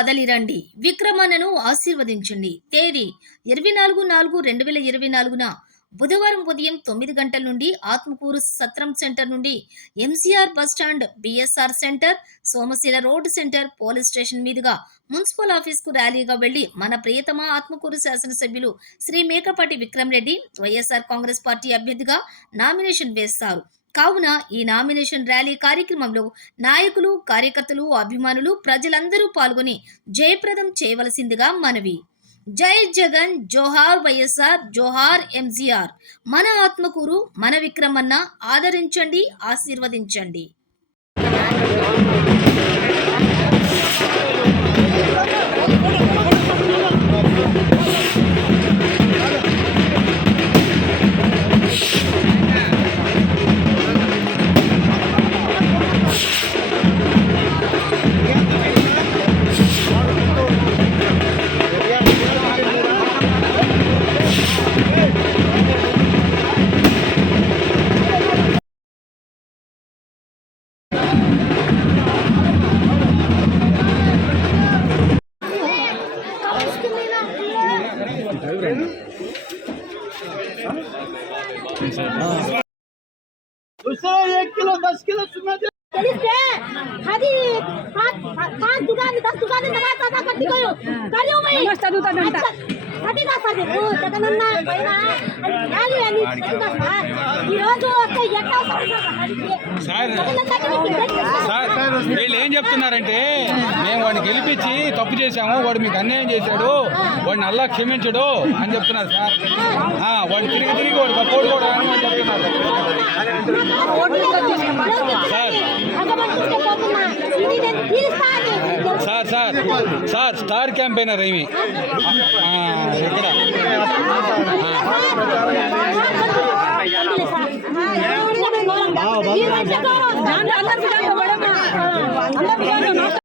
కదలిరండి, విక్రమన్నను ఆశీర్వదించండి. తేదీ 24/4/2024న బుధవారం ఉదయం 9 గంటల నుండి ఆత్మకూరు సత్రం సెంటర్ నుండి MCR bus stand, BSR centre, Somasila road centre, police station మీదుగా మున్సిపల్ ఆఫీస్కు ర్యాలీగా వెళ్లి మన ప్రియతమ ఆత్మకూరు శాసనసభ్యులు శ్రీ మేకపాటి విక్రమ్ రెడ్డి వైఎస్ఆర్ కాంగ్రెస్ పార్టీ అభ్యర్థిగా నామినేషన్ వేస్తారు. కావున ఈ నామినేషన్ ర్యాలీ కార్యక్రమంలో నాయకులు, కార్యకర్తలు, అభిమానులు, ప్రజలందరూ పాల్గొని జయప్రదం చేయవలసిందిగా మనవి. జై జగన్, జోహార్ వైఎస్ఆర్, జోహార్ ఎంజీఆర్. మన ఆత్మకూరు, మన విక్రమన్న. ఆదరించండి, ఆశీర్వదించండి. उससे 1 किलो 10 किलो सुना दे అది 5 दुकान 10 दुकान नवा ताजा कट्टी गयो कार्यो मै मस्त दुकान అది కాసది జగనన్న పైన యాలి యాలి ఈ రోజు వస్తే ఎట్లా సార్ వీళ్ళు ఏం చెప్తున్నారంటే మేము వాడిని గెలిపించి తప్పు చేశాము, వాడు మీకు అన్యాయం చేశాడు, వాడిని అల్లా క్షమించడు అని చెప్తున్నారు సార్. వాడిని తిరిగి వాడు గొప్పోడు కూడా అని చెప్తున్నారు sir. Sir sir star campaigner ఏమి ఇక్కడ అందరూ